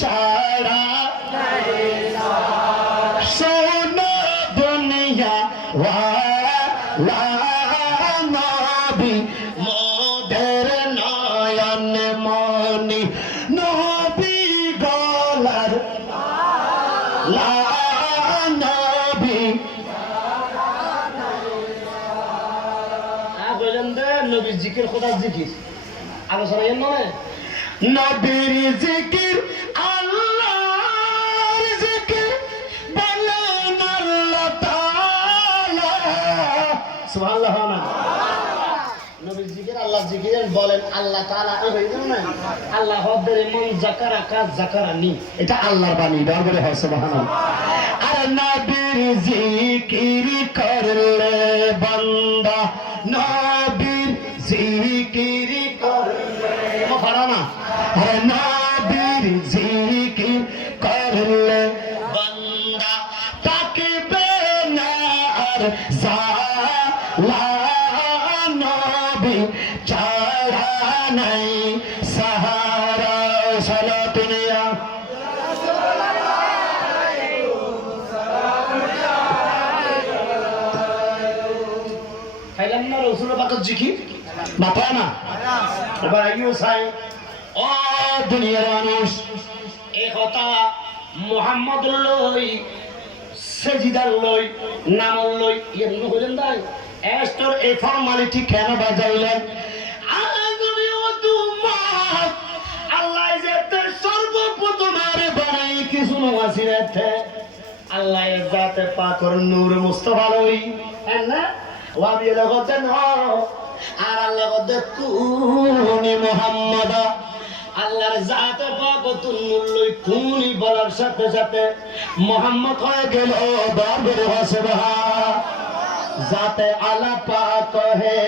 ছাড়া সোনা দুনিয়া ওয়ালা নবী মোদের নয়ন মনি নবী গলার লা নবী নবীর জিকির খোদার জিকির আলোচনা এর নয় নবীর জিকির আল্লাহর জিকির বলেন আল্লাহ তাআলা সুবহানাল্লাহ না নবীর জিকির আল্লাহ জিকির বলেন আল্লাহ তাআলা এই না আল্লাহ হদের মন যাকারা কাজ যাকারানি এটা আল্লাহর বাণী দরবারে হয় সুবহানাল্লাহ আর নবীর জিকির করলে বান্দা নবীর জিকির করলে মারানা আরে নবীর জিকির করলে বান্দা তাকবে না আর জালা নবী ছাড়া নাই সাহারা সালাতুনিয়া রসুল পাকের জিকির মাথায় না এবার আইও চাই ও দুনিয়ার মানুষ এই কথা মুহাম্মদ লই সেজিদার লই নাম লই এমনি হইলেন তাই এস্টর এই ফর্মালিটি কেন বাজাইলেন আল্লাহ যেতে সর্বপ্রথম আরে বানাই কিছু নওয়াসিরাতে আল্লাহ জাতে পাকর নূর মুস্তাফা লই না ওয়াবি লগতেন আর আল্লাহ কুনি মুহাম্মদ আল্লাহর জাতে পাকতুন নূর কুনি বলার সাথে সাথে মুহাম্মদ হয়ে গেল বাবর সুবহান জাতে আলা পাক হে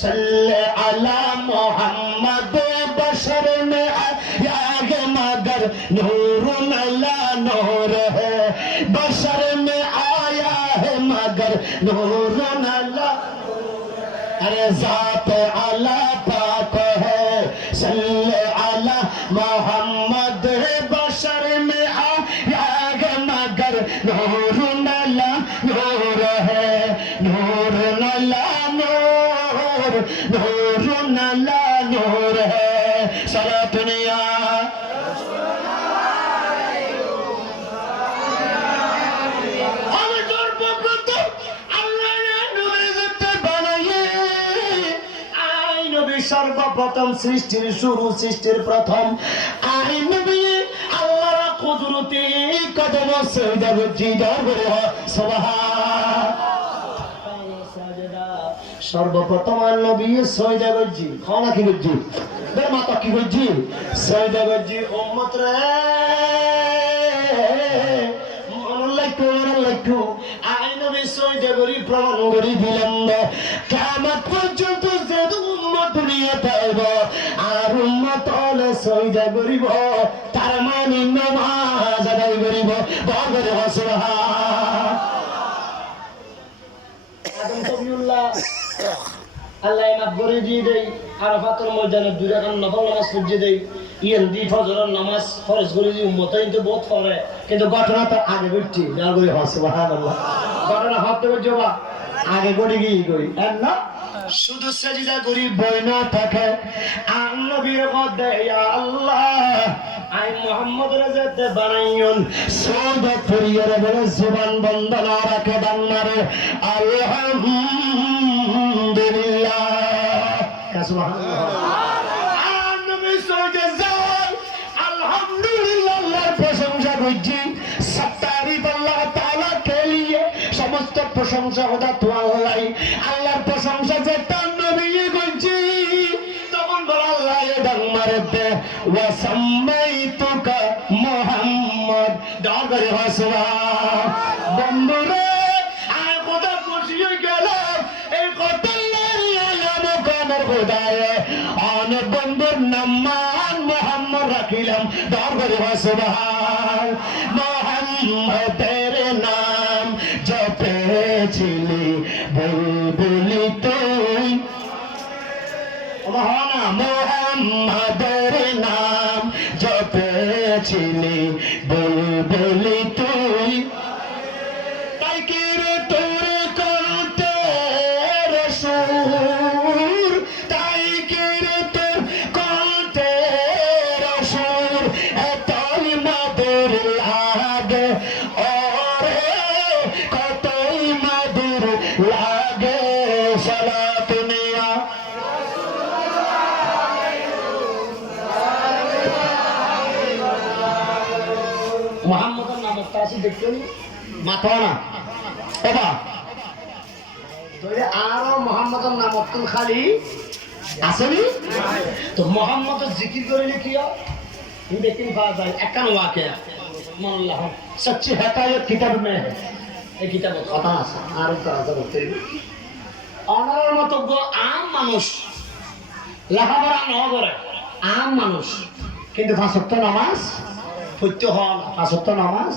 সাল্লে আলা মুহাম্মদ बशर में आया है मगर नूर अल्लाह नूर है बशर में आया है मगर नूर अल्लाह अरे जात अल्लाह पाक है सल्ले अला मोहम्मद बशर में आया है मगर नूर अल्लाह नूर है नूर अल्लाह नूर नूर अल्लाह नूर है सारा दुनिया সর্বপ্রথম সৃষ্টির শুরু সৃষ্টির প্রথম আই নবী আল্লাহর কুদরতি কদম সজদা করছি দরবারে সুবহান সর্বপ্রথম নবী সজদা করছি খানা কি করছি বে মাতা কি করছি সজদা করছি উম্মত রে মনলাইকু আই নবী সজদা করি প্রমাণ করি দিলাম কিয়ামত পর্যন্ত যে দুনিয়াতে আইব আর উম্মত হলে সজদা করিব তার মানে নামাজ আদায় করিব বলবে সুবহান আদম সবিউল্লাহ আল্লাহ মাফ করে দিয়ে দেই আরাফাতের ময়দানে দুই রাকাত নফল নামাজ পড়ে দেই ইয়ান দি ফজরের নামাজ ফরজ করে দি উম্মত কিন্তু বহুত পড়ে কিন্তু ঘটনা তো আগে ঘটছে যার করে সুবহানাল্লাহ ঘটনা হতে যাবা আগে ঘটে গিয়ে করি আর না শুধু সাজদা করি বইনা থাকে আর নবীর মধ্যে ইয়া আল্লাহ আই মুহাম্মদ রাজাতে বানাইয়ন সওদা পরিয়ারে বলে জবান বন্ধ না রাখে বান্নারে আলহামদুলিল্লাহ সুবহানাল্লাহ আর নবী সওদা যান আলহামদুলিল্লাহ আল্লাহর প্রশংসা করছি সত্তারিফ আল্লাহ তাআলা কে লিয়ে সমস্ত প্রশংসা খোদা তো আল্লাহ আল্লাহর প্রশংসা যে তার নবী করছি তখন বল আল্লাহ ডাক মারতে ওয়া সাম্মাইতুকা মুহাম্মদ দরবারে সুবহান বন্ধুরে আয় খোদা খুশি হয়ে গেল এই কথা আল্লাহর মুকামের খোদায় অনেক বন্ধুর নাম মুহাম্মদ রাখিলাম দরবারে সুবহান মুহাম্মদের নাম জপেছিলি বুলবুলি তুই মুহাম্মদের নাম জপে ছিলে বুলবুলি তুই তাই কি রে তোর কণ্ঠের সুর তাই কি রে তোর কণ্ঠের সুর এতই মধুর লাগে ওরে কতই মধুর লাগে সালাত নিয়া মুহাম্মদের নামক কাছে দেখতেন মাথা না এবা তাহলে আরো মুহাম্মদের নামক খালি আসেনি তো মুহাম্মদের জিকির করিলে কি হয় দেখতে পাওয়া যায় একান ওয়াকে মল্লাহ सच्ची हकायत किताब में है এই কিতাব কথা আছে আর কাজ করতে অনার মতো আম মানুষ লেখাপড়া ন করে আম মানুষ কিন্তু পাঁচ ওয়াক্ত নামাজ সত্য হন পাঁচ ওয়াক্ত নামাজ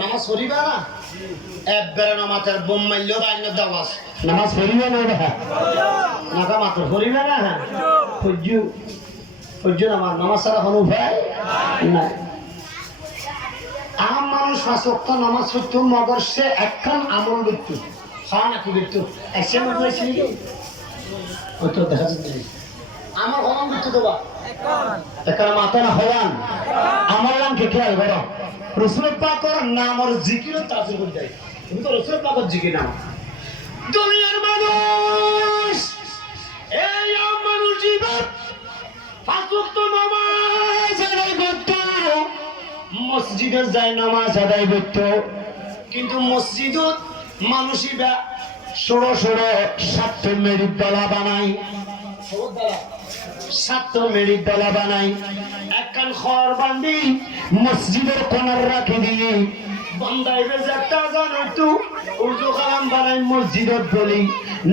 নামাজ পড়িবা না একবারে নামাজের বোম মারলেও আইন দাওয়াজ নামাজ পড়িবে না দেখা নাকা মাত্র পড়িবে না হ্যাঁ ফজ্জু ফজ্জু নামাজ নামাজ ছাড়া কোনো উপায় নাই আম মানুষ পাঁচ ওয়াক্ত নামাজ পড়তো মগর সে একখান আমল ব্যক্তি হ্যাঁ নাকি ব্যক্তি এসে মনে হয়েছিল কি ওই তো দেখা যাচ্ছে আমার হলাম ব্যক্তি দেবা একটা মাথা না হলান আমার নাম কে খেয়াল করো রসুল পাকর নাম আর জিকিরও তাসির করে দেয় তুমি তো রসুল পাকর জিকির নাম দুনিয়ার মানুষ এই আম মানুষ জীবন পাঁচ ওয়াক্ত নামাজ আদায় করতো মসজিদে যায় নামাজ আদায় করতো কিন্তু মসজিদত মানুষই বা ষোড়ো ষোড়ো সাত মেরিট দলা বানাই সাত মেরিট দলা বানাই একখান খড় বান্ধি মসজিদের কোনার রাখি দিয়ে বন্দাইবে যাত্রা জানো উর্দু কালাম বানাই মসজিদত বলি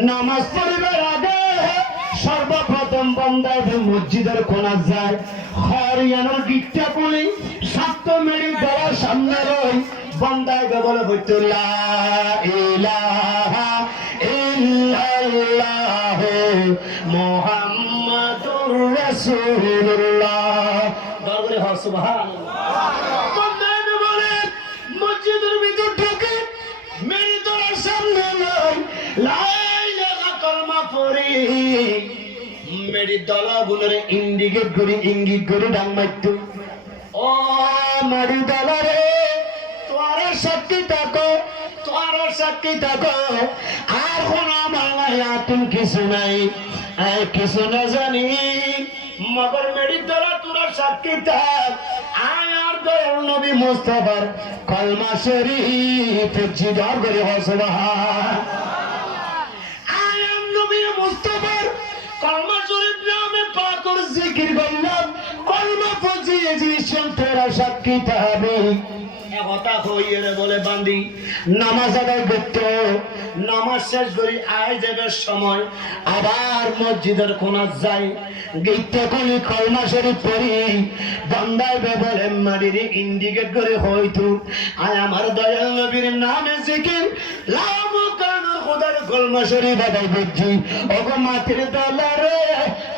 নামাজ পড়িবার আগে সর্বপ্রথম বন্দাইবে মসজিদের কোনা যায় হরিয়ানার গিটটা বলি সাত মেরিট দলার সামনে রই বন্দাইবে বলে হইতো লা ইলাহা ইল্লাল্লাহ মুহাম্মাদুর রাসূলুল্লাহ দরবারে হ সুবহানাল্লাহ বন্দাইবে বলে মসজিদের ভিতর ঢুকে মেরি দলার সামনে লই লা ইলাহা কলমা পড়ি মেরি দলা গুলোরে ইন্ডিকেট করি ইঙ্গিত করে ডাং মারতো ও মেরি দলা রে তোর শক্তি থাকো তোর শক্তি থাকো আর কোন আমার নাই তুমি কিছু নাই কিছু না জানি মগর মেরি দলা তোর শক্তি থাক আর দয়াল নবী মুস্তাফার কলমা শরীফ জিদার করে সুবহান আয়াম নবী মুস্তাফার কলমা শরীফ নামে পাকর জিকির করলাম কলমা ফজিয়ে জিশন তেরা সাক্ষী তাবে একতা হইয়ে বলে বান্দি নামাজ আদায় করতে নামাজ শেষ করি আয় যাবে সময় আবার মসজিদের কোনা যাই গিটে কোনি কলমা শরীফ পড়ি বন্দায় বলে মারির ইন্ডিকেট করে হইতো আয় আমার দয়াল নবীর নামে জিকির লাভ কান খোদার কলমা শরীফ আদায় করছি ওগো মাটির দলারে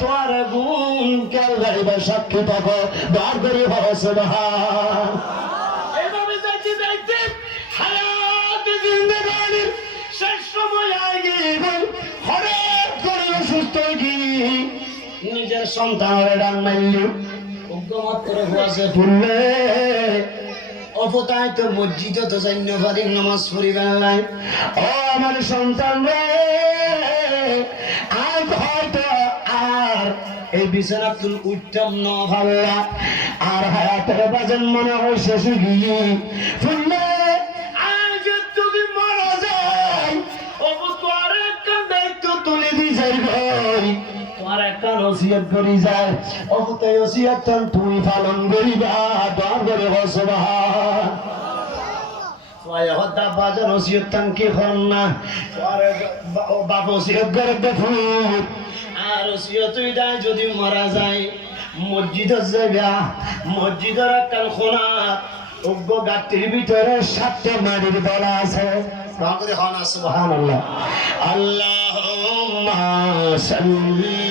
তোর গুণ কেল গাড়িবা সাক্ষী থাকো বার করে হওয়া সুবহান এইভাবে যাইতে যাইতে হায়াত জিন্দেগানির শেষ সময় আয় গিয়ে হঠাৎ করে অসুস্থ গিয়ে নিজের সন্তানের ডান মারল উগ্রমত করে হওয়াছে বললে অপতায় তো মসজিদে তো জান্য পারি নামাজ পড়িবেন নাই ও আমার সন্তান রে আজ হয়তো আর এই বিছানা তুল উঠতাম না ভাল্লা আর হায়াতের বাজান মনে হয় শেষ গিয়ে ফুললে আজ যদি মারা যায় অবতার একটা দায়িত্ব তুলে দিয়ে যাই ভাই তোমার একটা নসিহত করি যায় অবতাই নসিহত তুমি পালন করিবা দর করে সুবহান হদ্দা বাজার নসিহত কি হন না বাপ নসিহত করে দেখুন আর ওসিয়তুই দেয় যদি মারা যায় মসজিদের জায়গা মসজিদের একটা খোলা উগ্র গাতির ভিতরে সাতটা মাটির দলা আছে বাংলাদেশ হন সুবহান সুবহানাল্লাহ আল্লাহুম্মা সাল্লি